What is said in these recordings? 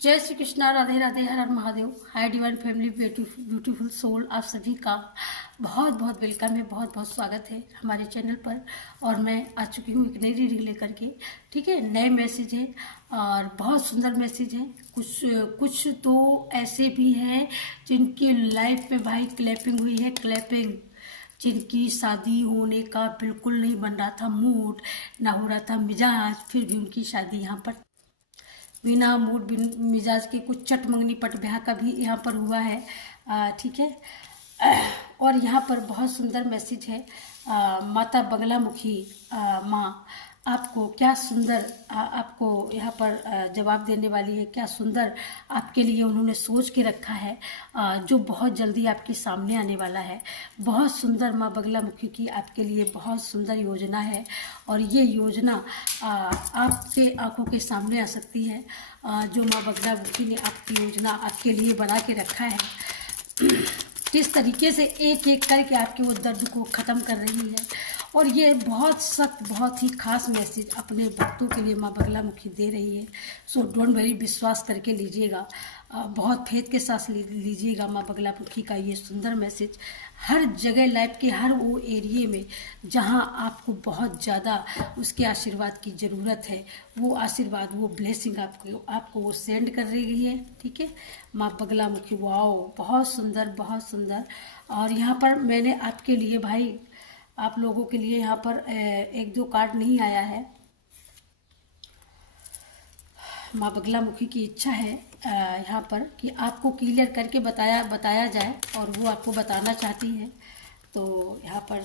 जय श्री कृष्णा, राधे राधे, हर हर महादेव। हाय divine family, beautiful soul, आप सभी का बहुत बहुत वेलकम है, बहुत बहुत स्वागत है हमारे चैनल पर। और मैं आ चुकी हूँ एक नई रीडिंग लेकर के। ठीक है, नए मैसेज है और बहुत सुंदर मैसेज है। कुछ तो ऐसे भी हैं जिनकी लाइफ में भाई क्लैपिंग हुई है, क्लैपिंग। जिनकी शादी होने का बिल्कुल नहीं बन रहा था मूड, ना हो रहा था मिजाज, फिर भी उनकी शादी यहाँ पर बिना मूड मिजाज के, कुछ चट मंगनी पट ब्याह का भी यहाँ पर हुआ है। ठीक है। और यहाँ पर बहुत सुंदर मैसेज है। माता बगलामुखी माँ आपको क्या सुंदर आपको यहाँ पर जवाब देने वाली है। क्या सुंदर आपके लिए उन्होंने सोच के रखा है, जो बहुत जल्दी आपके सामने आने वाला है। बहुत सुंदर माँ बगलामुखी की आपके लिए बहुत सुंदर योजना है और ये योजना आपके आंखों के सामने आ सकती है। जो माँ बगलामुखी ने आपकी योजना आपके लिए बना के रखा है, किस तरीके से एक एक करके आपके वो दर्द को ख़त्म कर रही है। और ये बहुत सख्त, बहुत ही खास मैसेज अपने भक्तों के लिए माँ बगलामुखी दे रही है। सो डोंट वेरी, विश्वास करके लीजिएगा, बहुत फेथ के साथ लीजिएगा माँ बगलामुखी का ये सुंदर मैसेज। हर जगह लाइफ के हर वो एरिए में जहाँ आपको बहुत ज़्यादा उसके आशीर्वाद की ज़रूरत है, वो आशीर्वाद, वो ब्लेसिंग आपको वो सेंड कर रही है। ठीक है, माँ बगलामुखी, वाओ, बहुत सुंदर, बहुत सुंदर। और यहाँ पर मैंने आपके लिए भाई, आप लोगों के लिए यहाँ पर एक दो कार्ड नहीं आया है। माँ बगलामुखी की इच्छा है यहाँ पर कि आपको क्लियर करके बताया जाए, और वो आपको बताना चाहती है। तो यहाँ पर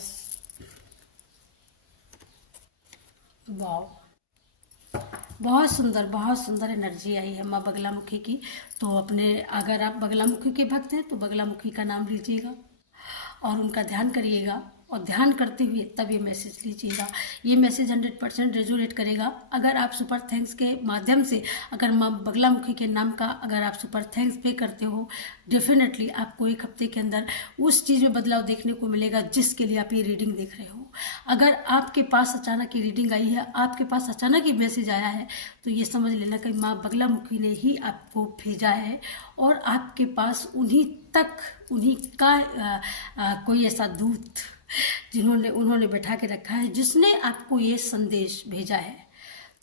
वाओ, बहुत सुंदर एनर्जी आई है माँ बगलामुखी की। तो अपने, अगर आप बगलामुखी के भक्त हैं तो बगलामुखी का नाम लीजिएगा और उनका ध्यान करिएगा, और ध्यान करते हुए तब ये मैसेज लीजिएगा। ये मैसेज 100% रेजोनेट करेगा। अगर आप सुपर थैंक्स के माध्यम से, अगर माँ बगलामुखी के नाम का अगर आप सुपर थैंक्स पे करते हो, डेफिनेटली आपको एक हफ्ते के अंदर उस चीज़ में बदलाव देखने को मिलेगा जिसके लिए आप ये रीडिंग देख रहे हो। अगर आपके पास अचानक ये रीडिंग आई है, आपके पास अचानक ये मैसेज आया है, तो ये समझ लेना कि माँ बगलामुखी ने ही आपको भेजा है और आपके पास उन्हीं का कोई ऐसा दूत उन्होंने बैठा के रखा है, जिसने आपको ये संदेश भेजा है।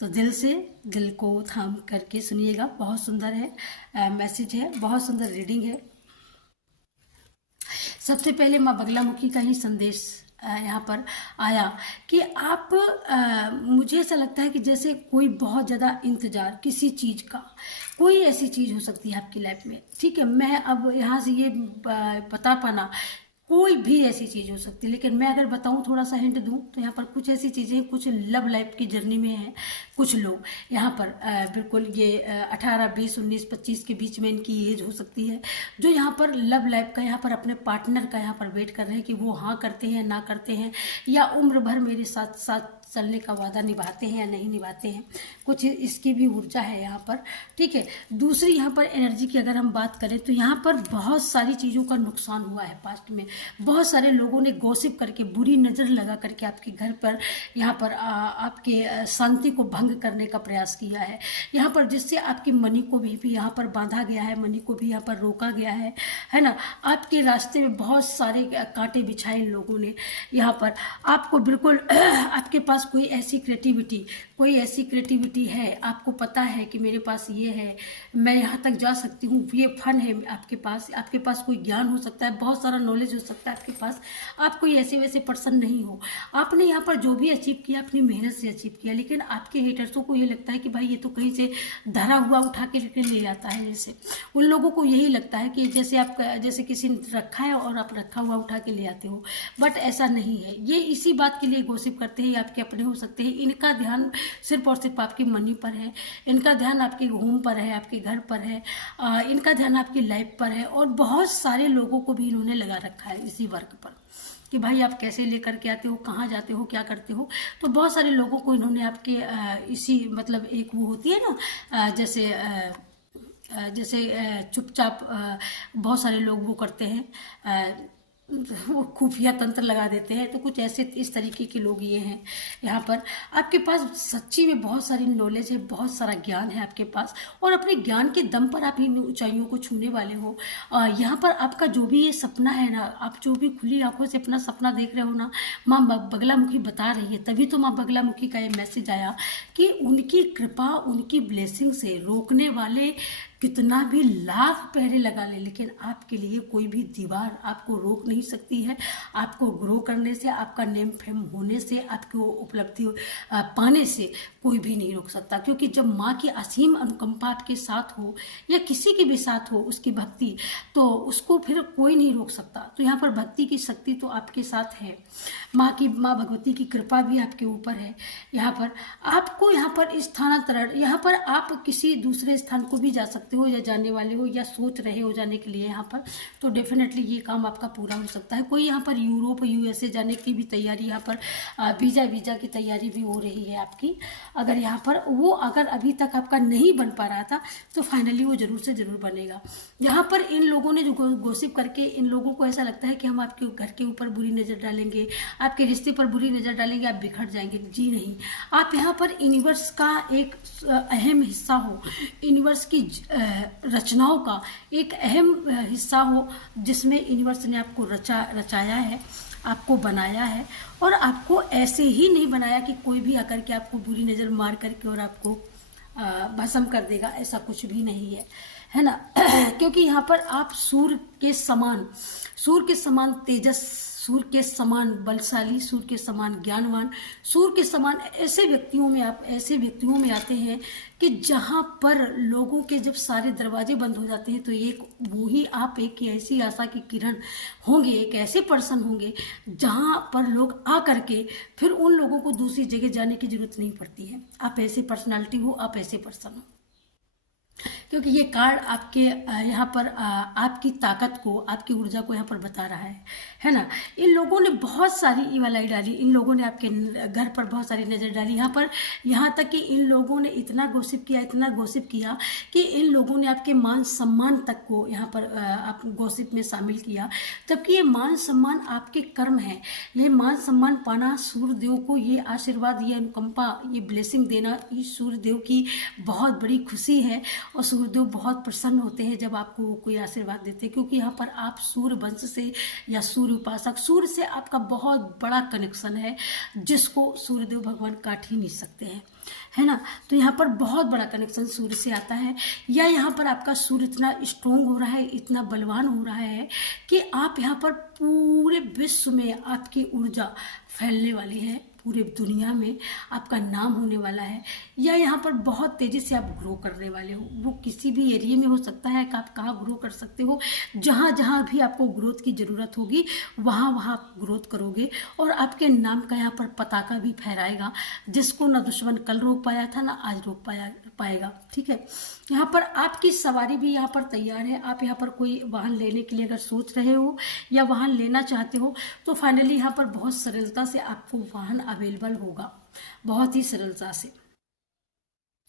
तो दिल को थाम करके सुनिएगा। बहुत सुंदर है मैसेज है, बहुत सुंदर रीडिंग है। सबसे पहले माँ बगलामुखी का ही संदेश यहाँ पर आया कि आप, मुझे ऐसा लगता है कि जैसे कोई बहुत ज़्यादा इंतज़ार किसी चीज़ का, कोई ऐसी चीज़ हो सकती है आपकी लाइफ में। ठीक है, मैं अब यहाँ से ये बता पाना, कोई भी ऐसी चीज़ हो सकती है, लेकिन मैं अगर बताऊं, थोड़ा सा हिंट दूं, तो यहाँ पर कुछ ऐसी चीज़ें, कुछ लव लाइफ की जर्नी में है कुछ लोग यहाँ पर। बिल्कुल ये 18, 20, 19, 25 के बीच में इनकी एज हो सकती है, जो यहाँ पर लव लाइफ का, यहाँ पर अपने पार्टनर का यहाँ पर वेट कर रहे हैं कि वो हाँ करते हैं, ना करते हैं, या उम्र भर मेरे साथ साथ चलने का वादा निभाते हैं या नहीं निभाते हैं। कुछ इसकी भी ऊर्जा है यहाँ पर। ठीक है, दूसरी यहाँ पर एनर्जी की अगर हम बात करें, तो यहाँ पर बहुत सारी चीज़ों का नुकसान हुआ है पास्ट में। बहुत सारे लोगों ने गॉसिप करके, बुरी नज़र लगा करके आपके घर पर, यहाँ पर आपके शांति को भंग करने का प्रयास किया है यहाँ पर, जिससे आपकी मनी को भी यहाँ पर बांधा गया है, मनी को भी यहाँ पर रोका गया है ना। आपके रास्ते में बहुत सारे कांटे बिछाए इन लोगों ने यहाँ पर। आपको बिल्कुल आपके पास कोई ऐसी क्रिएटिविटी है, आपको पता है कि मेरे पास ये है, मैं यहाँ तक जा सकती हूँ, ये फन है आपके पास कोई ज्ञान हो सकता है, बहुत सारा नॉलेज हो सकता है आपके पास। आप कोई ऐसे वैसे पर्सन नहीं हो। आपने यहाँ पर जो भी अचीव किया अपनी मेहनत से अचीव किया, लेकिन आपके हेटर्सों को ये लगता है कि भाई ये तो कहीं से धरा हुआ उठा के ले जाता है। जैसे उन लोगों को यही लगता है कि जैसे किसी ने रखा है और आप रखा हुआ उठा के ले आते हो, बट ऐसा नहीं है। ये इसी बात के लिए गॉसिप करते हैं, आपके अपने हो सकते हैं। इनका ध्यान सिर्फ और सिर्फ आपकी मनी पर है, इनका ध्यान आपके होम पर है, आपके घर पर है, इनका ध्यान आपकी लाइफ पर है। और बहुत सारे लोगों को भी इन्होंने लगा रखा है इसी वर्क पर कि भाई आप कैसे लेकर के आते हो, कहाँ जाते हो, क्या करते हो। तो बहुत सारे लोगों को इन्होंने आपके इसी, मतलब एक वो होती है ना, जैसे चुपचाप बहुत सारे लोग वो करते हैं, वो खुफिया तंत्र लगा देते हैं। तो कुछ ऐसे इस तरीके के लोग ये हैं। यहाँ पर आपके पास सच्ची में बहुत सारी नॉलेज है, बहुत सारा ज्ञान है आपके पास, और अपने ज्ञान के दम पर आप इन ऊंचाइयों को छूने वाले हो। यहाँ पर आपका जो भी ये सपना है ना, आप जो भी खुली आंखों से अपना सपना देख रहे हो ना, माँ बगलामुखी बता रही है। तभी तो माँ बगलामुखी का ये मैसेज आया कि उनकी कृपा, उनकी ब्लेसिंग से रोकने वाले कितना भी लाख पहरे लगा ले, लेकिन आपके लिए कोई भी दीवार आपको रोक नहीं सकती है। आपको ग्रो करने से, आपका नेम फेम होने से, आपको उपलब्धि पाने से कोई भी नहीं रोक सकता। क्योंकि जब माँ की असीम अनुकंपा आपके साथ हो या किसी के भी साथ हो उसकी भक्ति, तो उसको फिर कोई नहीं रोक सकता। तो यहाँ पर भक्ति की शक्ति तो आपके साथ है, माँ भगवती की कृपा भी आपके ऊपर है। यहाँ पर आपको यहाँ पर स्थानांतरण, यहाँ पर आप किसी दूसरे स्थान को भी जा सकते हो, या जाने वाले हो, या सोच रहे हो जाने के लिए यहाँ पर, तो डेफिनेटली ये काम आपका पूरा हो सकता है। कोई यहाँ पर यूरोप, यूएसए जाने की भी तैयारी, यहाँ पर वीजा की तैयारी भी हो रही है आपकी। अगर यहाँ पर वो अगर अभी तक आपका नहीं बन पा रहा था, तो फाइनली वो जरूर से जरूर बनेगा। यहाँ पर इन लोगों ने जो गोसिप करके, इन लोगों को ऐसा लगता है कि हम आपके घर के ऊपर बुरी नज़र डालेंगे, आपके रिश्ते पर बुरी नज़र डालेंगे, आप बिखर जाएंगे। जी नहीं, आप यहाँ पर यूनिवर्स का एक अहम हिस्सा हो, यूनिवर्स की रचनाओं का एक अहम हिस्सा हो, जिसमें यूनिवर्स ने आपको रचाया है, आपको बनाया है। और आपको ऐसे ही नहीं बनाया कि कोई भी आकर के आपको बुरी नज़र मार करके और आपको भस्म कर देगा, ऐसा कुछ भी नहीं है ना। क्योंकि यहाँ पर आप सूर्य के समान तेजस, सूर्य के समान बलशाली, सूर्य के समान ज्ञानवान, सूर्य के समान ऐसे व्यक्तियों में आते हैं कि जहाँ पर लोगों के जब सारे दरवाजे बंद हो जाते हैं, तो आप एक ऐसी आशा की किरण होंगे, एक ऐसे पर्सन होंगे जहाँ पर लोग आ करके फिर उन लोगों को दूसरी जगह जाने की जरूरत नहीं पड़ती है। आप ऐसी पर्सनालिटी हो, आप ऐसे पर्सन हो। क्योंकि ये कार्ड आपके यहाँ पर आपकी ताकत को, आपकी ऊर्जा को यहाँ पर बता रहा है ना। इन लोगों ने बहुत सारी ईमेल आई डाली, इन लोगों ने आपके घर पर बहुत सारी नज़र डाली। यहाँ तक कि इन लोगों ने इतना गोसिप किया कि इन लोगों ने आपके मान सम्मान तक को यहाँ पर आप गोसिप में शामिल किया। जबकि ये मान सम्मान आपके कर्म है। ये मान सम्मान पाना, सूर्यदेव को ये आशीर्वाद, ये अनुकंपा, ये ब्लेसिंग देना, ये सूर्यदेव की बहुत बड़ी खुशी है। और सूर्यदेव बहुत प्रसन्न होते हैं जब आपको कोई आशीर्वाद देते हैं। क्योंकि यहाँ पर आप सूर्य वंश से या सूर्य उपासक, सूर्य से आपका बहुत बड़ा कनेक्शन है, जिसको सूर्यदेव भगवान काट ही नहीं सकते हैं, है ना। तो यहाँ पर बहुत बड़ा कनेक्शन सूर्य से आता है। या यहाँ पर आपका सूर्य इतना स्ट्रोंग हो रहा है, इतना बलवान हो रहा है कि आप यहाँ पर पूरे विश्व में आपकी ऊर्जा फैलने वाली है, पूरे दुनिया में आपका नाम होने वाला है। या यहाँ पर बहुत तेज़ी से आप ग्रो करने वाले हो। वो किसी भी एरिया में हो सकता है कि आप कहाँ ग्रो कर सकते हो। जहाँ जहाँ भी आपको ग्रोथ की ज़रूरत होगी, वहाँ वहाँ आप ग्रोथ करोगे। और आपके नाम का यहाँ पर पताका भी फहराएगा, जिसको ना दुश्मन कल रोक पाया था, ना आज रोक पाएगा। ठीक है, यहाँ पर आपकी सवारी भी यहाँ पर तैयार है। आप यहाँ पर कोई वाहन लेने के लिए अगर सोच रहे हो या वाहन लेना चाहते हो, तो फाइनली यहाँ पर बहुत सरलता से आपको वाहन अवेलेबल होगा, बहुत ही सरलता से।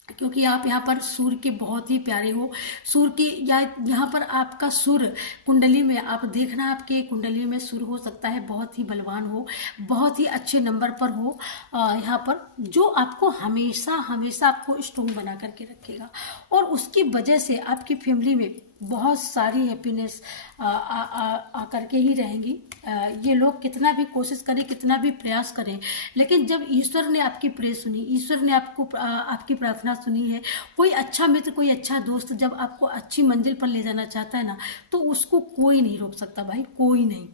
क्योंकि आप यहाँ पर सूर्य के बहुत ही प्यारे हो। सूर्य की यहाँ पर आपका सूर्य कुंडली में आप देखना, आपके कुंडली में सूर्य हो सकता है बहुत ही बलवान हो, बहुत ही अच्छे नंबर पर हो यहाँ पर, जो आपको हमेशा आपको स्ट्रोंग बना करके रखेगा। और उसकी वजह से आपकी फैमिली में बहुत सारी हैप्पीनेस आकर के ही रहेंगी। ये लोग कितना भी कोशिश करें, कितना भी प्रयास करें, लेकिन जब ईश्वर ने आपकी प्रे सुनी, ईश्वर ने आपकी प्रार्थना सुनी है, कोई अच्छा मित्र, कोई अच्छा दोस्त जब आपको अच्छी मंजिल पर ले जाना चाहता है ना, तो उसको कोई नहीं रोक सकता भाई, कोई नहीं,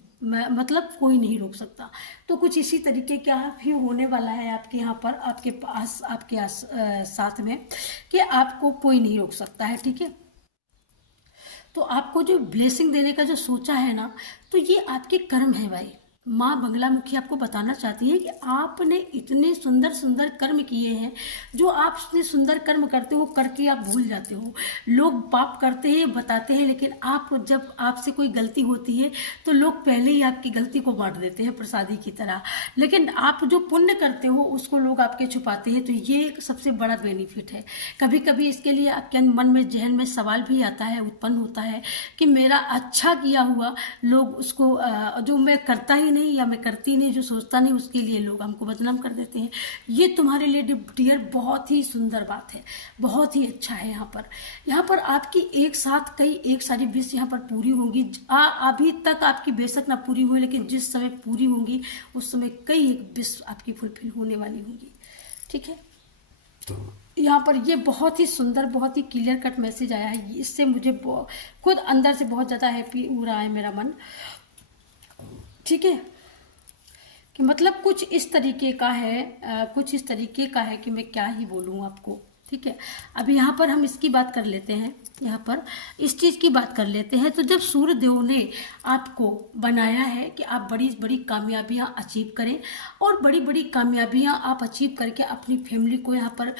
मतलब कोई नहीं रोक सकता। तो कुछ इसी तरीके का भी होने वाला है आपके यहाँ पर, आपके पास, आपके साथ में, कि आपको कोई नहीं रोक सकता है। ठीक है, तो आपको जो ब्लेसिंग देने का जो सोचा है ना, तो ये आपके कर्म है भाई। माँ बगलामुखी आपको बताना चाहती है कि आपने इतने सुंदर सुंदर कर्म किए हैं, जो आप इतने सुंदर कर्म करते हो करके आप भूल जाते हो। लोग पाप करते हैं बताते हैं, लेकिन आप जब आपसे कोई गलती होती है तो लोग पहले ही आपकी गलती को बांट देते हैं प्रसादी की तरह, लेकिन आप जो पुण्य करते हो उसको लोग आपके छुपाते हैं। तो ये एक सबसे बड़ा बेनिफिट है। कभी कभी इसके लिए आपके मन में जहन में सवाल भी आता है, उत्पन्न होता है कि मेरा अच्छा किया हुआ लोग उसको जो मैं करता ही नहीं या मैं करती नहीं, जो सोचता नहीं, उसके लिए लोग हमको बदनाम कर देते हैं। ये तुम्हारे लिए डियर बहुत ही सुंदर बात है, बहुत ही अच्छा है। यहाँ पर आपकी एक साथ कई एक सारी विश यहाँ पर पूरी होंगी। अभी तक आपकी बेशक ना पूरी हुई, लेकिन जिस समय पूरी होंगी उस समय कई एक विश आपकी फुलफिल होने वाली होगी। ठीक है, यहाँ पर ये बहुत ही सुंदर, बहुत ही क्लियर कट मैसेज आया है। इससे मुझे खुद अंदर से बहुत ज़्यादा हैप्पी हो रहा है मेरा मन। ठीक है, कि मतलब कुछ इस तरीके का है, कुछ इस तरीके का है कि मैं क्या ही बोलूँ आपको। ठीक है, अब यहाँ पर हम इसकी बात कर लेते हैं, यहाँ पर इस चीज़ की बात कर लेते हैं। तो जब सूर्य देव ने आपको बनाया है कि आप बड़ी बड़ी कामयाबियाँ अचीव करें, और बड़ी बड़ी कामयाबियाँ आप अचीव करके अपनी फैमिली को यहाँ पर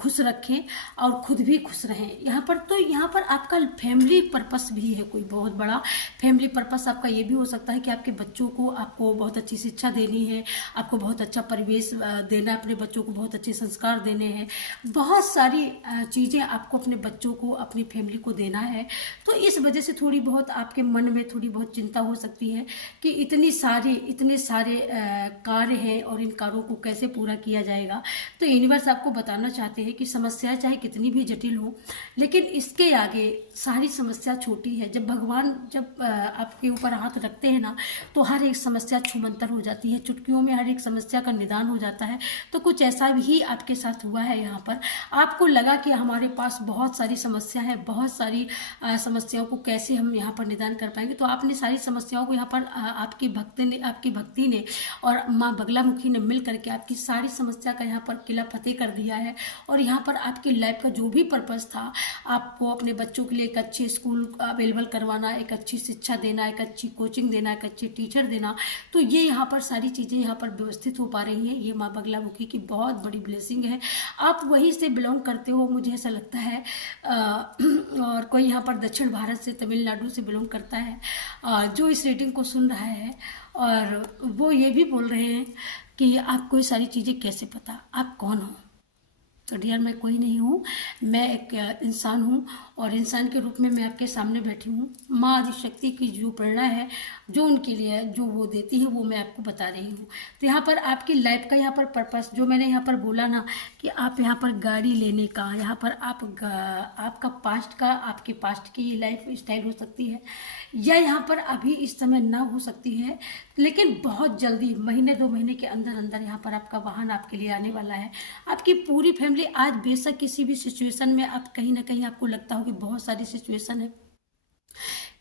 खुश रखें और खुद भी खुश रहें यहाँ पर। तो यहाँ पर आपका फैमिली पर्पस भी है, कोई बहुत बड़ा फैमिली पर्पस आपका ये भी हो सकता है कि आपके बच्चों को आपको बहुत अच्छी शिक्षा देनी है, आपको बहुत अच्छा परिवेश देना है, अपने बच्चों को बहुत अच्छे संस्कार देने हैं, बहुत सारी चीज़ें आपको अपने बच्चों को, अपनी फैमिली को देना है। तो इस वजह से थोड़ी बहुत आपके मन में थोड़ी बहुत चिंता हो सकती है कि इतने सारे कार्य हैं और इन कार्यों को कैसे पूरा किया जाएगा। तो यूनिवर्स आपको बताना चाहते हैं कि समस्याएं चाहे कितनी भी जटिल हो, लेकिन इसके आगे सारी समस्या छोटी है। जब भगवान आपके ऊपर हाथ रखते हैं ना, तो हर एक समस्या छूमंतर हो जाती है, चुटकियों में हर एक समस्या का निदान हो जाता है। तो कुछ ऐसा भी आपके साथ हुआ है। यहाँ पर आपको लगा कि हमारे पास बहुत सारी समस्या है, बहुत सारी समस्याओं को कैसे हम यहाँ पर निदान कर पाएंगे। तो आपने सारी समस्याओं को यहाँ पर आपकी भक्ति ने और माँ बगलामुखी ने मिल करके आपकी सारी समस्या का यहाँ पर किला फतेह कर दिया है। और यहाँ पर आपकी लाइफ का जो भी पर्पस था, आपको अपने बच्चों के लिए एक अच्छे स्कूल अवेलेबल करवाना, एक अच्छी शिक्षा देना, एक अच्छी कोचिंग देना, एक अच्छे टीचर देना, तो ये यहाँ पर सारी चीज़ें यहाँ पर व्यवस्थित हो पा रही हैं। ये माँ बगलामुखी की बहुत बड़ी ब्लेसिंग है। आप वहीं से बिलोंग करते हो, मुझे ऐसा लगता है, और कोई यहाँ पर दक्षिण भारत से, तमिलनाडु से बिलोंग करता है, जो इस रीडिंग को सुन रहा है, और वो ये भी बोल रहे हैं कि आपको ये सारी चीज़ें कैसे पता, आप कौन हो। तो डियर, मैं कोई नहीं हूँ, मैं एक इंसान हूँ, और इंसान के रूप में मैं आपके सामने बैठी हूँ। माँ आदिशक्ति की जो प्रेरणा है, जो उनके लिए जो वो देती है, वो मैं आपको बता रही हूँ। तो यहाँ पर आपकी लाइफ का यहाँ पर पर्पस, जो मैंने यहाँ पर बोला ना कि आप यहाँ पर गाड़ी लेने का, यहाँ पर आपका पास्ट का, आपके पास्ट की लाइफ स्टाइल हो सकती है, या यहाँ पर अभी इस समय ना हो सकती है, लेकिन बहुत जल्दी, महीने 2 महीने के अंदर अंदर यहाँ पर आपका वाहन आपके लिए आने वाला है। आपकी पूरी फैमिली आज बेशक किसी भी सिचुएशन में, आप कहीं ना कहीं आपको लगता हो कि बहुत सारी सिचुएशन है,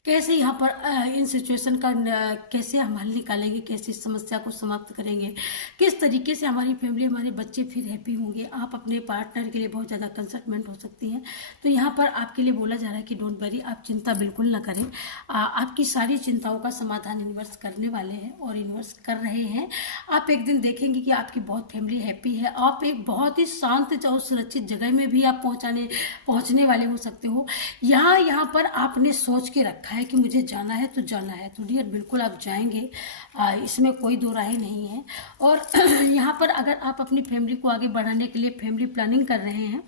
कैसे यहाँ पर इन सिचुएशन का कैसे हम हल निकालेंगे, कैसे इस समस्या को समाप्त करेंगे, किस तरीके से हमारी फैमिली, हमारे बच्चे फिर हैप्पी होंगे। आप अपने पार्टनर के लिए बहुत ज़्यादा कंसल्टमेंट हो सकती हैं। तो यहाँ पर आपके लिए बोला जा रहा है कि डोंट वरी, आप चिंता बिल्कुल ना करें। आपकी सारी चिंताओं का समाधान यूनिवर्स करने वाले हैं, और यूनिवर्स कर रहे हैं। आप एक दिन देखेंगे कि आपकी बहुत फैमिली हैप्पी है। आप एक बहुत ही शांत और सुरक्षित जगह में भी आप पहुँचने वाले हो सकते हो। यहाँ पर आपने सोच के रखा है कि मुझे जाना है तो जाना है, तो डियर बिल्कुल आप जाएंगे, इसमें कोई दो राय नहीं है। और यहाँ पर अगर आप अपनी फैमिली को आगे बढ़ाने के लिए फैमिली प्लानिंग कर रहे हैं,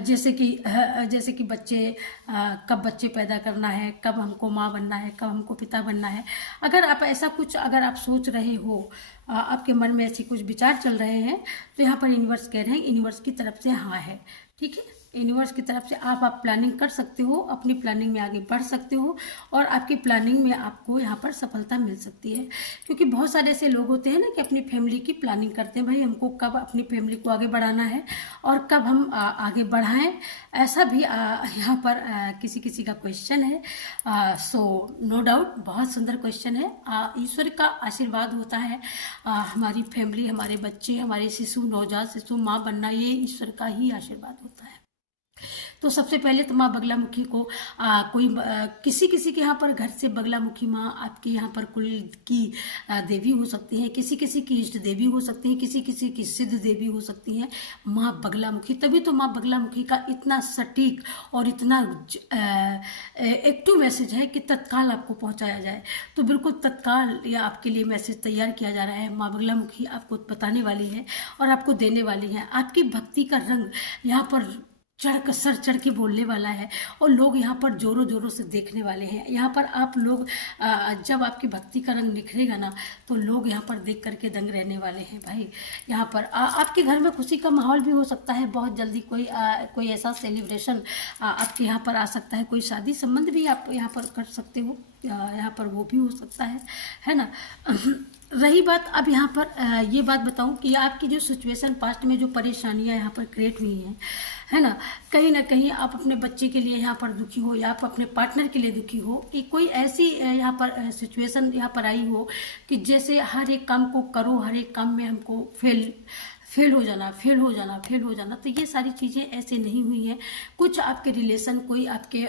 जैसे कि बच्चे, कब बच्चे पैदा करना है, कब हमको माँ बनना है, कब हमको पिता बनना है, अगर आप ऐसा कुछ अगर आप सोच रहे हो, आपके मन में ऐसे कुछ विचार चल रहे हैं, तो यहाँ पर यूनिवर्स कह रहे हैं, यूनिवर्स की तरफ से हाँ है। ठीक है, यूनिवर्स की तरफ से आप प्लानिंग कर सकते हो, अपनी प्लानिंग में आगे बढ़ सकते हो, और आपकी प्लानिंग में आपको यहाँ पर सफलता मिल सकती है। क्योंकि बहुत सारे ऐसे लोग होते हैं ना कि अपनी फैमिली की प्लानिंग करते हैं, भाई हमको कब अपनी फैमिली को आगे बढ़ाना है और कब हम आगे बढ़ाएं, ऐसा भी यहाँ पर किसी किसी का क्वेश्चन है। सो नो डाउट, बहुत सुंदर क्वेश्चन है। ईश्वर का आशीर्वाद होता है, हमारी फैमिली, हमारे बच्चे, हमारे शिशु, नवजात शिशु, माँ बनना, ये ईश्वर का ही आशीर्वाद होता है। तो सबसे पहले तो माँ बगलामुखी को किसी किसी के यहाँ पर घर से बगलामुखी माँ आपके यहाँ पर कुल की देवी हो सकती है, किसी किसी की इष्ट देवी हो सकती है, किसी किसी की सिद्ध देवी हो सकती है माँ बगलामुखी। तभी तो माँ बगलामुखी का इतना सटीक और इतना एक्टिव मैसेज है कि तत्काल आपको पहुंचाया जाए। तो बिल्कुल तत्काल या आपके लिए मैसेज तैयार किया जा रहा है। माँ बगलामुखी आपको बताने वाली है और आपको देने वाली है। आपकी भक्ति का रंग यहाँ पर सर चढ़ के बोलने वाला है और लोग यहाँ पर जोरों जोरों से देखने वाले हैं। यहाँ पर आप लोग जब आपकी भक्ति का रंग निखरेगा ना तो लोग यहाँ पर देख करके दंग रहने वाले हैं भाई। यहाँ पर आपके घर में खुशी का माहौल भी हो सकता है। बहुत जल्दी कोई ऐसा सेलिब्रेशन आपके यहाँ पर आ सकता है। कोई शादी संबंध भी आप यहाँ पर कर सकते हो, यहाँ पर वो भी हो सकता है ना। रही बात अब यहाँ पर ये बात बताऊं कि आपकी जो सिचुएशन पास्ट में जो परेशानियां यहाँ पर क्रिएट हुई हैं, है ना कहीं आप अपने बच्चे के लिए यहाँ पर दुखी हो या आप अपने पार्टनर के लिए दुखी हो कि कोई ऐसी यहाँ पर सिचुएशन यहाँ पर आई हो कि जैसे हर एक काम को करो, हर एक काम में हमको फेल हो जाना। तो ये सारी चीज़ें ऐसे नहीं हुई हैं। कुछ आपके रिलेशन, कोई आपके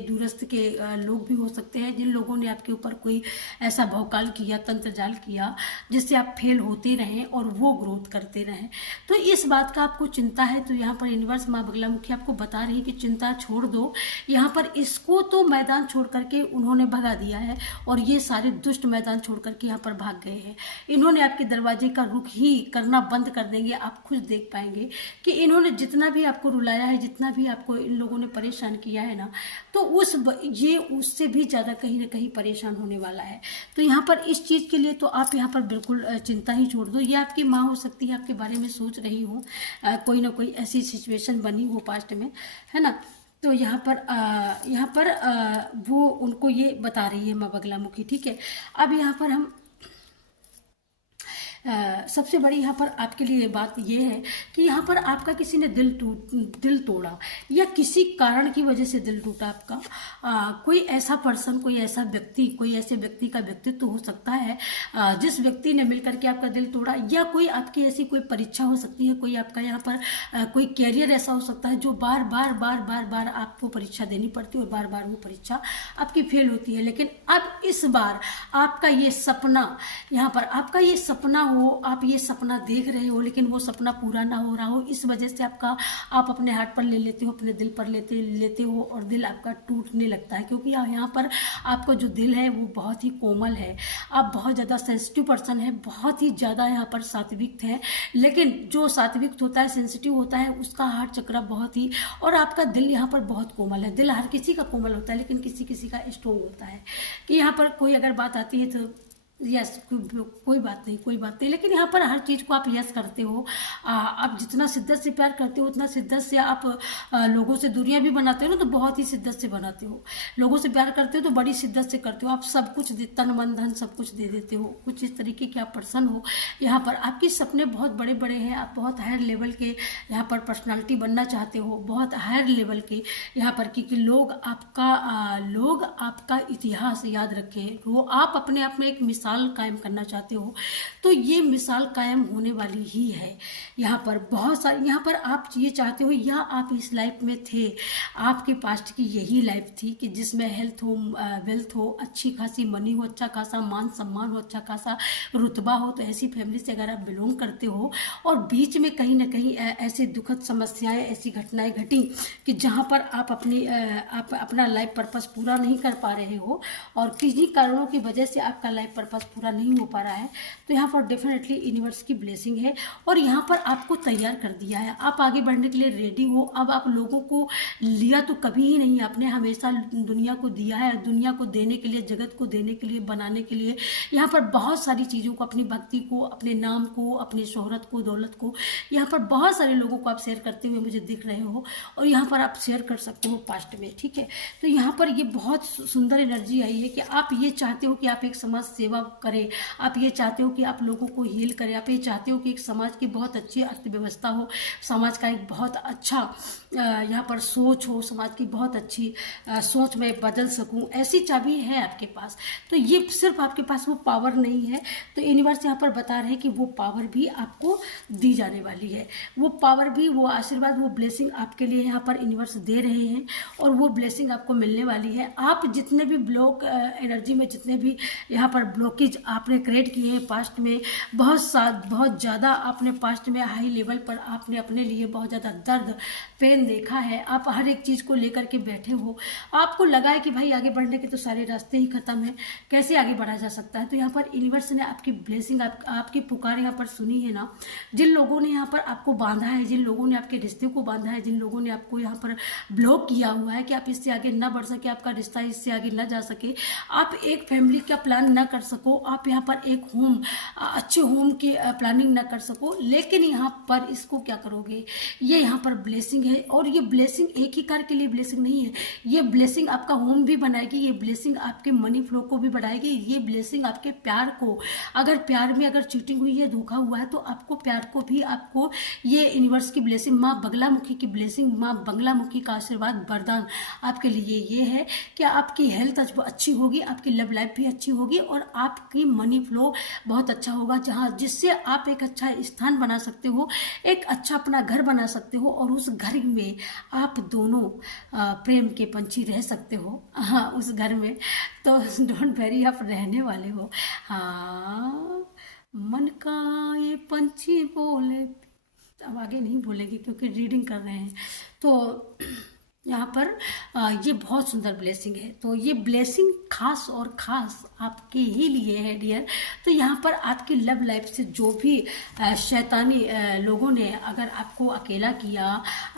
दूरस्थ के लोग भी हो सकते हैं जिन लोगों ने आपके ऊपर कोई ऐसा भौकाल किया, तंत्रजाल किया जिससे आप फेल होते रहें और वो ग्रोथ करते रहें। तो इस बात का आपको चिंता है तो यहाँ पर यूनिवर्स माँ बगलामुखी आपको बता रही है कि चिंता छोड़ दो। यहाँ पर इसको तो मैदान छोड़ करके उन्होंने भगा दिया है और ये सारे दुष्ट मैदान छोड़ करके यहाँ पर भाग गए हैं। इन्होंने आपके दरवाजे का रुख ही करना बंद कर देंगे। आप खुद देख पाएंगे कि इन्होंने जितना भी आपको रुलाया है, जितना भी आपको इन लोगों ने परेशान किया है ना, तो ये उससे भी ज़्यादा कहीं ना कहीं परेशान होने वाला है। तो यहाँ पर इस चीज़ के लिए तो आप यहाँ पर बिल्कुल चिंता ही छोड़ दो। ये आपकी माँ हो सकती है, आपके बारे में सोच रही हो, कोई ना कोई ऐसी सिचुएशन बनी हो पास्ट में, है ना। तो यहाँ पर वो उनको ये बता रही है माँ बगलामुखी, ठीक है। अब यहाँ पर हम सबसे बड़ी यहाँ पर आपके लिए बात ये है कि यहाँ पर आपका किसी ने दिल तोड़ा या किसी कारण की वजह से दिल टूटा आपका। कोई ऐसा पर्सन, कोई ऐसा व्यक्ति, कोई ऐसे व्यक्ति का व्यक्तित्व हो सकता है जिस व्यक्ति ने मिलकर के आपका दिल तोड़ा, या कोई आपकी ऐसी कोई परीक्षा हो सकती है, कोई आपका यहाँ पर कोई कैरियर ऐसा हो सकता है जो बार बार आपको परीक्षा देनी पड़ती है और बार बार वो परीक्षा आपकी फेल होती है। लेकिन अब इस बार आपका ये सपना, यहाँ पर आपका ये सपना हो, आप ये सपना देख रहे हो लेकिन वो सपना पूरा ना हो रहा हो, इस वजह से आप अपने हार्ट पर ले लेते हो, अपने दिल पर लेते हो और दिल आपका टूटने लगता है। क्योंकि यहाँ पर आपका जो दिल है वो बहुत ही कोमल है, आप बहुत ज़्यादा सेंसिटिव पर्सन है, बहुत ही ज़्यादा यहाँ पर सात्विक है। लेकिन जो सात्विक होता है, सेंसिटिव होता है, उसका हार्ट चक्र बहुत ही, और आपका दिल यहाँ पर बहुत कोमल है। दिल हर किसी का कोमल होता है लेकिन किसी किसी का स्ट्रोंग होता है। कि यहाँ पर कोई अगर बात आती है तो यस, कोई बात नहीं, लेकिन यहाँ पर हर चीज़ को आप यस करते हो। आप जितना शिद्दत से प्यार करते हो उतना शिद्दत से आप लोगों से दूरियां भी बनाते हो ना, तो बहुत ही शिद्दत से बनाते हो। लोगों से प्यार करते हो तो बड़ी शिद्दत से करते हो, आप सब कुछ तन मन धन सब कुछ दे देते हो। कुछ इस तरीके के आप पर्सन हो। यहाँ पर आपके सपने बहुत बड़े बड़े हैं, आप बहुत हायर लेवल के यहाँ पर पर्सनालिटी बनना चाहते हो, बहुत हायर लेवल के यहाँ पर, क्योंकि लोग आपका इतिहास याद रखें, वो आप अपने आप में एक मिसाल कायम करना चाहते हो। तो ये मिसाल कायम होने वाली ही है। यहाँ पर बहुत सारी, यहाँ पर आप ये चाहते हो या आप इस लाइफ में थे, आपके पास्ट की यही लाइफ थी कि जिसमें हेल्थ हो, वेल्थ हो, अच्छी खासी मनी हो, अच्छा खासा मान सम्मान हो, अच्छा खासा रुतबा हो। तो ऐसी फैमिली से अगर आप बिलोंग करते हो और बीच में कहीं ना कहीं ऐसी दुखद समस्याएं, ऐसी घटनाएं घटी कि जहाँ पर आप अपना लाइफ पर्पस पूरा नहीं कर पा रहे हो और किसी कारणों की वजह से आपका लाइफ पर्पस पूरा नहीं हो पा रहा है, तो यहाँ पर डेफिनेटली यूनिवर्स की ब्लेसिंग है और यहाँ पर आपको तैयार कर दिया है। आप आगे बढ़ने के लिए रेडी हो। अब आप लोगों को लिया तो कभी ही नहीं, आपने हमेशा दुनिया को दिया है, दुनिया को देने के लिए, जगत को देने के लिए, बनाने के लिए। यहाँ पर बहुत सारी चीज़ों को, अपनी भक्ति को, अपने नाम को, अपनी शोहरत को, दौलत को, यहाँ पर बहुत सारे लोगों को आप शेयर करते हुए मुझे दिख रहे हो और यहाँ पर आप शेयर कर सकते हो पास्ट में, ठीक है। तो यहाँ पर ये बहुत सुंदर एनर्जी आई है कि आप ये चाहते हो कि आप एक समाज सेवा करे, आप ये चाहते हो कि आप लोगों को हील करें, आप ये चाहते हो कि एक समाज की बहुत अच्छी अर्थव्यवस्था हो, समाज का एक बहुत अच्छा यहाँ पर सोच हो, समाज की बहुत अच्छी सोच में बदल सकूं, ऐसी चाबी है आपके पास। तो ये सिर्फ आपके पास वो पावर नहीं है, तो यूनिवर्स यहाँ पर बता रहे हैं कि वो पावर भी आपको दी जाने वाली है। वो पावर भी, वो आशीर्वाद, वो ब्लेसिंग आपके लिए यहाँ पर यूनिवर्स दे रहे हैं और वो ब्लेसिंग आपको मिलने वाली है। आप जितने भी ब्लॉक एनर्जी में, जितने भी यहाँ पर ब्लॉकेज आपने क्रिएट किए हैं पास्ट में, बहुत ज़्यादा आपने पास्ट में हाई लेवल पर आपने अपने लिए बहुत ज़्यादा दर्द पेन देखा है, आप हर एक चीज़ को लेकर के बैठे हो, आपको लगा है कि भाई आगे बढ़ने के तो सारे रास्ते ही खत्म है, कैसे आगे बढ़ा जा सकता है। तो यहाँ पर यूनिवर्स ने आपकी ब्लेसिंग, आपकी पुकार यहाँ पर सुनी है ना। जिन लोगों ने यहाँ पर आपको बांधा है, जिन लोगों ने आपके रिश्ते को बांधा है, जिन लोगों ने आपको यहाँ पर ब्लॉक किया हुआ है कि आप इससे आगे ना बढ़ सके, आपका रिश्ता इससे आगे ना जा सके, आप एक फैमिली का प्लान ना कर सको, आप यहाँ पर एक होम, अच्छे होम की प्लानिंग ना कर सको, लेकिन यहाँ पर इसको क्या करोगे, ये यहाँ पर ब्लेसिंग है। और ये ब्लेसिंग एक ही कार के लिए ब्लेसिंग नहीं है, ये ब्लेसिंग आपका होम भी बनाएगी, ये ब्लेसिंग आपके मनी फ्लो को भी बढ़ाएगी, ये ब्लेसिंग आपके प्यार को, अगर प्यार में अगर चीटिंग हुई है, धोखा हुआ है, तो आपको प्यार को भी, आपको ये यूनिवर्स की ब्लेसिंग, माँ बगलामुखी की ब्लेसिंग, माँ बंगलामुखी का आशीर्वाद, वरदान आपके लिए ये है कि आपकी हेल्थ अच्छी होगी, आपकी लव लाइफ भी अच्छी होगी और आपकी मनी फ्लो बहुत अच्छा होगा, जिससे आप एक अच्छा स्थान बना सकते हो, एक अच्छा अपना घर बना सकते हो और उस घर में आप दोनों प्रेम के पंछी रह सकते हो। हाँ, उस घर में तो डोंट वेरी, आप रहने वाले हो। हाँ, मन का ये पंछी बोले, अब आगे नहीं बोलेगी क्योंकि रीडिंग कर रहे हैं। तो यहाँ पर ये बहुत सुंदर ब्लेसिंग है। तो ये ब्लेसिंग खास और खास आपके ही लिए है डियर। तो यहाँ पर आपकी लव लाइफ से जो भी शैतानी लोगों ने अगर आपको अकेला किया,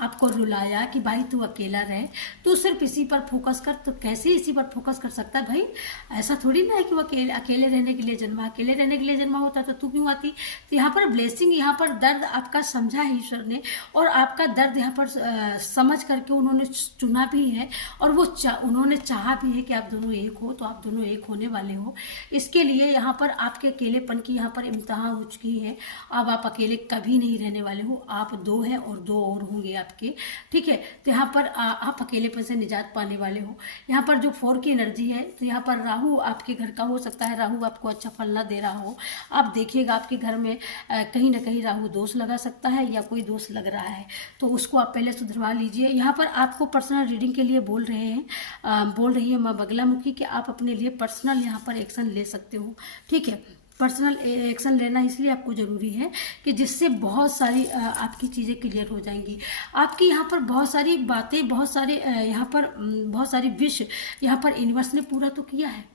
आपको रुलाया कि भाई तू अकेला रहे, तो सिर्फ इसी पर फोकस कर। तो कैसे इसी पर फोकस कर सकता है भाई? ऐसा थोड़ी ना है कि वो अकेले रहने के लिए जन्मा, अकेले रहने के लिए जन्मा होता तो तू क्यों आती? तो यहाँ पर ब्लेसिंग, यहाँ पर दर्द आपका समझा है ईश्वर ने और आपका दर्द यहाँ पर समझ करके उन्होंने चुना भी है और वो उन्होंने चाहा भी है कि आप दोनों एक हो, तो आप दोनों एक होने वाले हो। इसके लिए यहाँ पर आपके अकेलेपन की यहाँ पर इम्तिहान हो चुकी है। अब आप अकेले कभी नहीं रहने वाले हो, आप दो हैं और दो और होंगे आपके, ठीक है। तो यहाँ पर आप अकेलेपन से निजात पाने वाले हो। यहाँ पर जो 4 की एनर्जी है, तो यहाँ पर राहु आपके घर का हो सकता है, राहु आपको अच्छा फल ना दे रहा हो। आप देखिएगा आपके घर में कहीं ना कहीं राहु दोष लगा सकता है या कोई दोष लग रहा है, तो उसको आप पहले सुधरवा लीजिए। यहाँ पर आपको पर्सनल रीडिंग के लिए बोल रही है माँ बगलामुखी कि आप अपने लिए पर्सनल यहाँ पर एक्शन ले सकते हो, ठीक है। पर्सनल एक्शन लेना इसलिए आपको ज़रूरी है कि जिससे बहुत सारी आपकी चीज़ें क्लियर हो जाएंगी। आपकी यहाँ पर बहुत सारी बातें, बहुत सारे यहाँ पर बहुत सारी विश यहाँ पर यूनिवर्स ने पूरा तो किया है।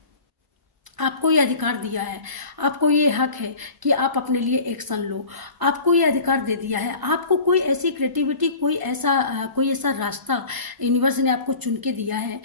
आपको ये अधिकार दिया है, आपको ये हक है कि आप अपने लिए एक्शन लो। आपको ये अधिकार दे दिया है। आपको कोई ऐसी क्रिएटिविटी, कोई ऐसा रास्ता यूनिवर्स ने आपको चुन के दिया है,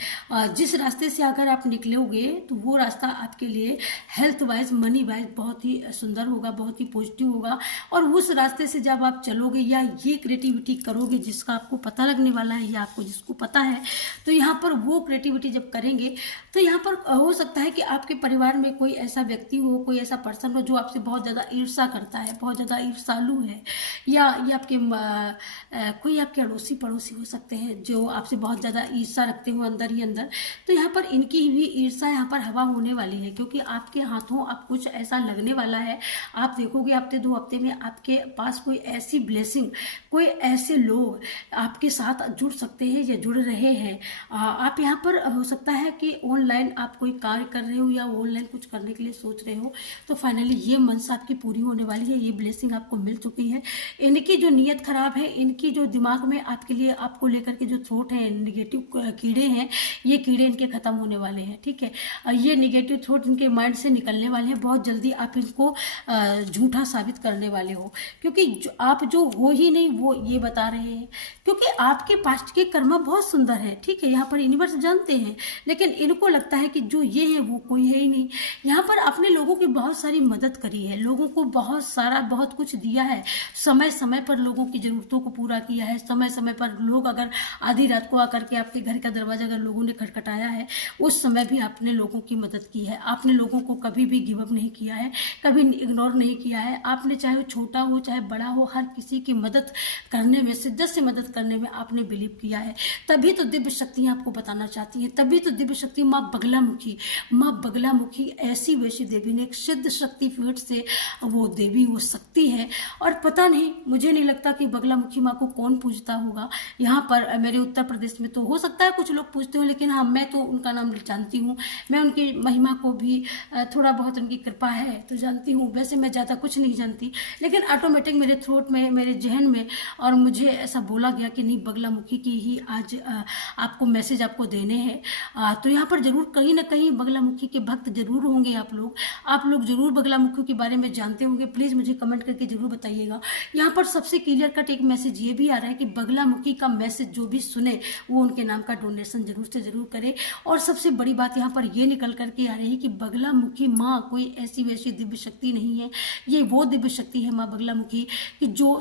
जिस रास्ते से अगर आप निकलोगे तो वो रास्ता आपके लिए हेल्थ वाइज, मनी वाइज बहुत ही सुंदर होगा, बहुत ही पॉजिटिव होगा। और उस रास्ते से जब आप चलोगे या ये क्रिएटिविटी करोगे जिसका आपको पता लगने वाला है या आपको जिसको पता है, तो यहाँ पर वो क्रिएटिविटी जब करेंगे तो यहाँ पर हो सकता है कि आपके परिवार में कोई ऐसा व्यक्ति हो, कोई ऐसा पर्सन हो जो आपसे बहुत ज़्यादा ईर्ष्या करता है, बहुत ज़्यादा ईर्ष्यालु है, या आपके कोई आपके अड़ोसी पड़ोसी हो सकते हैं जो आपसे बहुत ज़्यादा ईर्ष्या रखते हो अंदर ही अंदर। तो यहाँ पर इनकी भी ईर्ष्या यहाँ पर हवा होने वाली है, क्योंकि आपके हाथों अब कुछ ऐसा लगने वाला है। आप देखोगे हफ्ते 2 हफ्ते में आपके पास कोई ऐसी ब्लेसिंग, कोई ऐसे लोग आपके साथ जुड़ सकते हैं या जुड़ रहे हैं। आप यहाँ पर हो सकता है कि ऑनलाइन आप कोई कार्य कर रहे हो या ऑनलाइन कुछ करने के लिए सोच रहे हो, तो फाइनली ये मनसा आपकी पूरी होने वाली है। ये ब्लेसिंग आपको मिल चुकी है। इनकी जो नीयत खराब है, इनकी जो दिमाग में आपके लिए, आपको लेकर के जो थॉट है, निगेटिव कीड़े हैं, ये कीड़े इनके खत्म होने वाले हैं, ठीक है। ये निगेटिव थॉट इनके माइंड से निकलने वाले हैं। बहुत जल्दी आप इनको झूठा साबित करने वाले हो, क्योंकि आप जो हो ही नहीं वो ये बता रहे हैं, क्योंकि आपके पास्ट के कर्म बहुत सुंदर है, ठीक है। यहाँ पर यूनिवर्स जानते हैं, लेकिन इनको लगता है कि जो ये है वो कोई है ही नहीं। नहीं, यहाँ पर आपने लोगों की बहुत सारी मदद करी है, लोगों को बहुत कुछ दिया है, समय समय पर लोगों की ज़रूरतों को पूरा किया है। समय समय पर लोग अगर आधी रात को आकर के आपके घर का दरवाज़ा अगर लोगों ने खटखटाया है, उस समय भी आपने लोगों की मदद की है। आपने लोगों को कभी भी गिव अप नहीं किया है, कभी इग्नोर नहीं किया है। आपने चाहे वो छोटा हो चाहे बड़ा हो, हर किसी की मदद करने में, शिद्दत से मदद करने में आपने बिलीव किया है। तभी तो दिव्य शक्तियाँ आपको बताना चाहती हैं, तभी तो दिव्य शक्ति माँ बगलामुखी ऐसी वैसी देवी ने एक सिद्ध शक्ति पीठ से वो देवी वो शक्ति है। और पता नहीं, मुझे नहीं लगता कि बगलामुखी माँ को कौन पूजता होगा। यहाँ पर मेरे उत्तर प्रदेश में तो हो सकता है कुछ लोग पूजते हो, लेकिन हाँ, मैं तो उनका नाम जानती हूँ, मैं उनकी महिमा को भी थोड़ा बहुत उनकी कृपा है तो जानती हूँ। वैसे मैं ज़्यादा कुछ नहीं जानती, लेकिन ऑटोमेटिक मेरे थ्रोट में, मेरे जहन में और मुझे ऐसा बोला गया कि नहीं, बगलामुखी की ही आज आपको मैसेज आपको देने हैं। तो यहाँ पर जरूर कहीं ना कहीं बगलामुखी के भक्त जरूर होंगे आप लोग जरूर बगलामुखी के बारे में जानते होंगे। प्लीज़ मुझे कमेंट करके जरूर बताइएगा। यहाँ पर सबसे क्लियर कट एक मैसेज ये भी आ रहा है कि बगलामुखी का मैसेज जो भी सुने वो उनके नाम का डोनेशन जरूर से जरूर करे। और सबसे बड़ी बात यहाँ पर ये निकल करके आ रही है कि बगलामुखी माँ कोई ऐसी वैसी दिव्य शक्ति नहीं है, ये वो दिव्य शक्ति है माँ बगलामुखी कि जो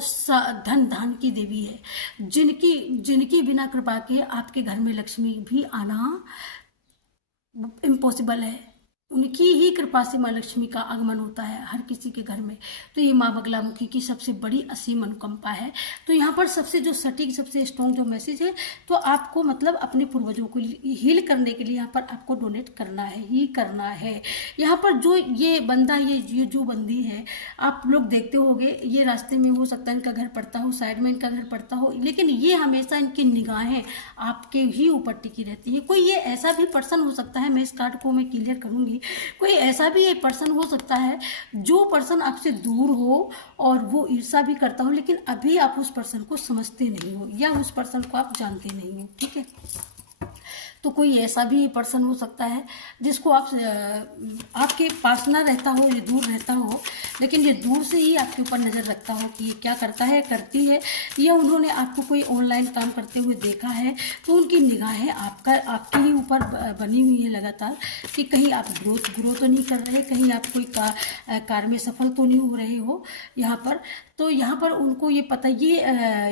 धन धान की देवी है, जिनकी बिना कृपा के आपके घर में लक्ष्मी भी आना इम्पॉसिबल है। उनकी ही कृपा से माँ लक्ष्मी का आगमन होता है हर किसी के घर में। तो ये माँ बगलामुखी की सबसे बड़ी असीम अनुकंपा है। तो यहाँ पर सबसे जो सटीक, सबसे स्ट्रॉन्ग जो मैसेज है, तो आपको मतलब अपने पूर्वजों को हील करने के लिए यहाँ पर आपको डोनेट करना है ही करना है। यहाँ पर जो ये बंदा, ये जो बंदी है, आप लोग देखते होंगे, ये रास्ते में हो सकता है इनका घर पड़ता हो, साइड में इनका घर पड़ता हो, लेकिन ये हमेशा इनकी निगाहें आपके ही ऊपर टिकी रहती है। कोई ये ऐसा भी पर्सन हो सकता है, मैं इस कार्ड को मैं क्लियर करूँगी, कोई ऐसा भी एक पर्सन हो सकता है जो पर्सन आपसे दूर हो और वो ईर्ष्या भी करता हो, लेकिन अभी आप उस पर्सन को समझते नहीं हो या उस पर्सन को आप जानते नहीं हो। ठीक है, तो कोई ऐसा भी पर्सन हो सकता है जिसको आपके पास ना रहता हो, ये दूर रहता हो, लेकिन ये दूर से ही आपके ऊपर नज़र रखता हो कि ये क्या करता है, करती है, या उन्होंने आपको कोई ऑनलाइन काम करते हुए देखा है, तो उनकी निगाहें आपके ही ऊपर बनी हुई है लगातार कि कहीं आप ग्रो तो नहीं कर रहे, कहीं आप कोई कार्य में सफल तो नहीं हो रहे हो यहाँ पर। तो यहाँ पर उनको ये पता, ये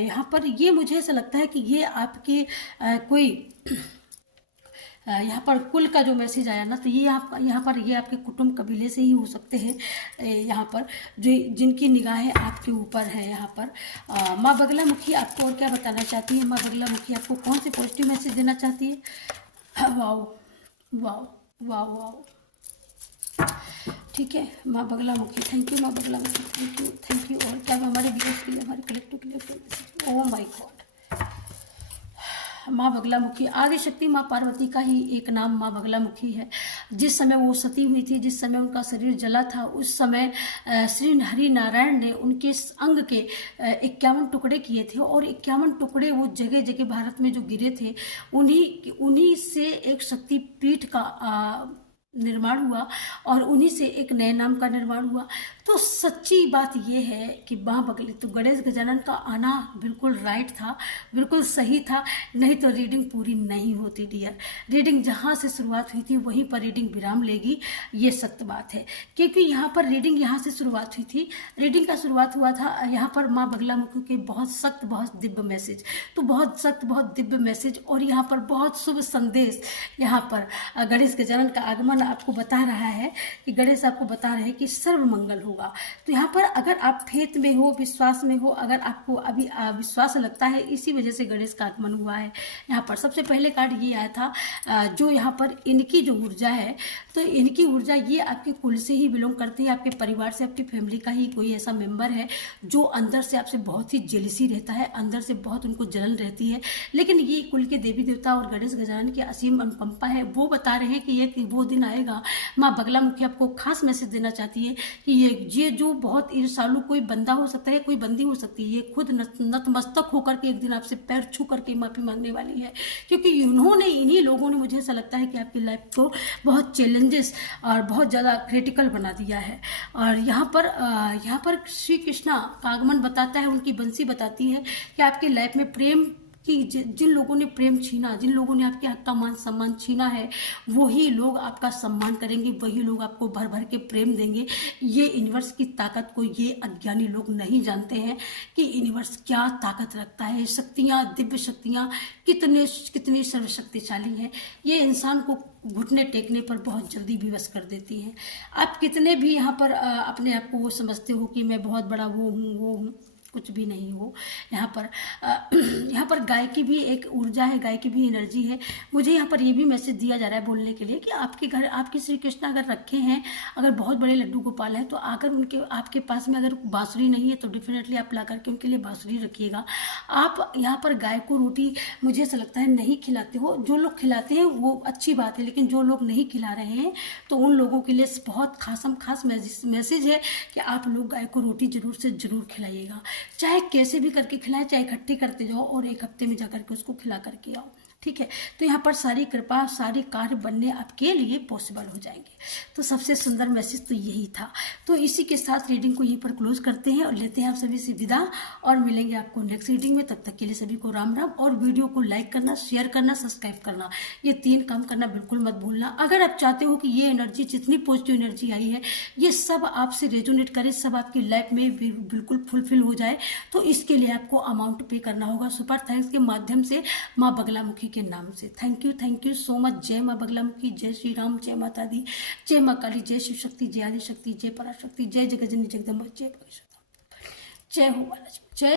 यहाँ पर ये मुझे ऐसा लगता है कि ये आपके कोई यहाँ पर कुल का जो मैसेज आया ना, तो ये यहाँ पर ये आपके कुटुंब कबीले से ही हो सकते हैं। यहाँ पर जो जिनकी निगाहें आपके ऊपर है। यहाँ पर माँ बगलामुखी आपको और क्या बताना चाहती है, माँ बगलामुखी आपको कौन से पॉजिटिव मैसेज देना चाहती है। वाओ वाओ वाओ वाओ, ठीक है माँ बगलामुखी, थैंक यू माँ बगलामुखी, थैंक यू। और क्या हमारे व्यूअर्स के लिए, हमारे कलेक्टिव के लिए, ओह माय गॉड, माँ बगलामुखी आदिशक्ति माँ पार्वती का ही एक नाम माँ बगलामुखी है। जिस समय वो सती हुई थी, जिस समय उनका शरीर जला था, उस समय श्री हरि नारायण ने उनके अंग के 51 टुकड़े किए थे, और 51 टुकड़े वो जगह जगह भारत में जो गिरे थे, उन्हीं से एक शक्तिपीठ का निर्माण हुआ और उन्हीं से एक नए नाम का निर्माण हुआ। तो सच्ची बात यह है कि माँ बगले तो गणेश गजानन का आना बिल्कुल राइट था, बिल्कुल सही था, नहीं तो रीडिंग पूरी नहीं होती डियर। रीडिंग जहाँ से शुरुआत हुई थी वहीं पर रीडिंग विराम लेगी, ये सत्य बात है। क्योंकि यहाँ पर रीडिंग यहाँ से शुरुआत हुई थी, रीडिंग का शुरुआत हुआ था यहाँ पर माँ बगलामुखी के बहुत सख्त, बहुत दिव्य मैसेज, तो बहुत सख्त, बहुत दिव्य मैसेज, और यहाँ पर बहुत शुभ संदेश। यहाँ पर गणेश गजानन का आगमन आपको बता रहा है कि गणेश आपको बता रहे हैं कि सर्व मंगल होगा। तो यहाँ पर अगर आप फेथ में हो, विश्वास में हो, अगर आपको अभी विश्वास लगता है, इसी वजह से गणेश का आगमन हुआ है। यहाँ पर सबसे पहले कार्ड ये आया था, जो यहाँ पर इनकी जो ऊर्जा है, तो इनकी ऊर्जा ये आपके कुल से ही बिलोंग करती है, आपके परिवार से, आपकी फैमिली का ही कोई ऐसा मेंबर है जो अंदर से आपसे बहुत ही जेलसी रहता है, अंदर से बहुत उनको जलन रहती है। लेकिन ये कुल के देवी देवता और गणेश गजानन की असीम अनुकंपा है, वो बता रहे हैं कि वो दिन आएगा। माँ बगलामुखी आपको खास मैसेज देना चाहती है कि ये जो बहुत ईर्ष्यालु कोई बंदा हो सकता है, कोई बंदी हो सकती है, ये खुद नतमस्तक होकर के एक दिन आपसे पैर छू करके माफी मांगने वाली है, क्योंकि इन्हीं लोगों ने, मुझे ऐसा लगता है कि आपकी लाइफ को बहुत चैलेंजेस और बहुत ज़्यादा क्रिटिकल बना दिया है। और यहाँ पर श्री कृष्णा का आगमन बताता है, उनकी बंसी बताती है कि आपकी लाइफ में प्रेम कि जिन लोगों ने प्रेम छीना, जिन लोगों ने आपके हक का मान सम्मान छीना है, वही लोग आपका सम्मान करेंगे, वही लोग आपको भर भर के प्रेम देंगे। ये यूनिवर्स की ताकत को ये अज्ञानी लोग नहीं जानते हैं कि यूनिवर्स क्या ताकत रखता है। शक्तियाँ, दिव्य शक्तियाँ कितने कितनी सर्वशक्तिशाली हैं। ये इंसान को घुटने टेकने पर बहुत जल्दी विवश कर देती हैं। आप कितने भी यहाँ पर अपने आप को वो समझते हो कि मैं बहुत बड़ा वो हूँ, कुछ भी नहीं हो। यहाँ पर गाय की भी एक ऊर्जा है, गाय की भी एनर्जी है। मुझे यहाँ पर ये भी मैसेज दिया जा रहा है बोलने के लिए कि आपके घर आपके श्री कृष्ण अगर रखे हैं, अगर बहुत बड़े लड्डू गोपाल हैं, तो अगर उनके आपके पास में अगर बांसुरी नहीं है तो डेफिनेटली आप ला करके उनके लिए बांसुरी रखिएगा। आप यहाँ पर गाय को रोटी मुझे ऐसा लगता है नहीं खिलाते हो। जो लोग खिलाते हैं वो अच्छी बात है, लेकिन जो लोग नहीं खिला रहे हैं तो उन लोगों के लिए बहुत खास मैसेज है कि आप लोग गाय को रोटी जरूर से जरूर खिलाइएगा। चाहे कैसे भी करके खिलाएं, चाहे इकट्ठी करते जाओ और एक हफ्ते में जाकर के उसको खिला करके आओ, ठीक है। तो यहाँ पर सारी कृपा, सारे कार्य बनने आपके लिए पॉसिबल हो जाएंगे। तो सबसे सुंदर मैसेज तो यही था। तो इसी के साथ रीडिंग को यहीं पर क्लोज करते हैं और लेते हैं आप सभी से विदा, और मिलेंगे आपको नेक्स्ट रीडिंग में। तब तक के लिए सभी को राम राम। और वीडियो को लाइक करना, शेयर करना, सब्सक्राइब करना, ये 3 काम करना बिल्कुल मत भूलना। अगर आप चाहते हो कि ये एनर्जी, जितनी पॉजिटिव एनर्जी आई है, ये सब आपसे रेजोनेट करे, सब आपकी लाइफ में बिल्कुल फुलफिल हो जाए, तो इसके लिए आपको अमाउंट पे करना होगा सुपर थैंक्स के माध्यम से, माँ बगलामुखी के नाम से। Thank you so much. जय माँ बगलामुखी, जय श्री राम, जय माता दी, जय माँ काली, जय शिव शक्ति, जय आदि शक्ति, जय पराशक्ति, जय जगजननी जगदम्बा, जय भगवती, जय हो महाराज, जय।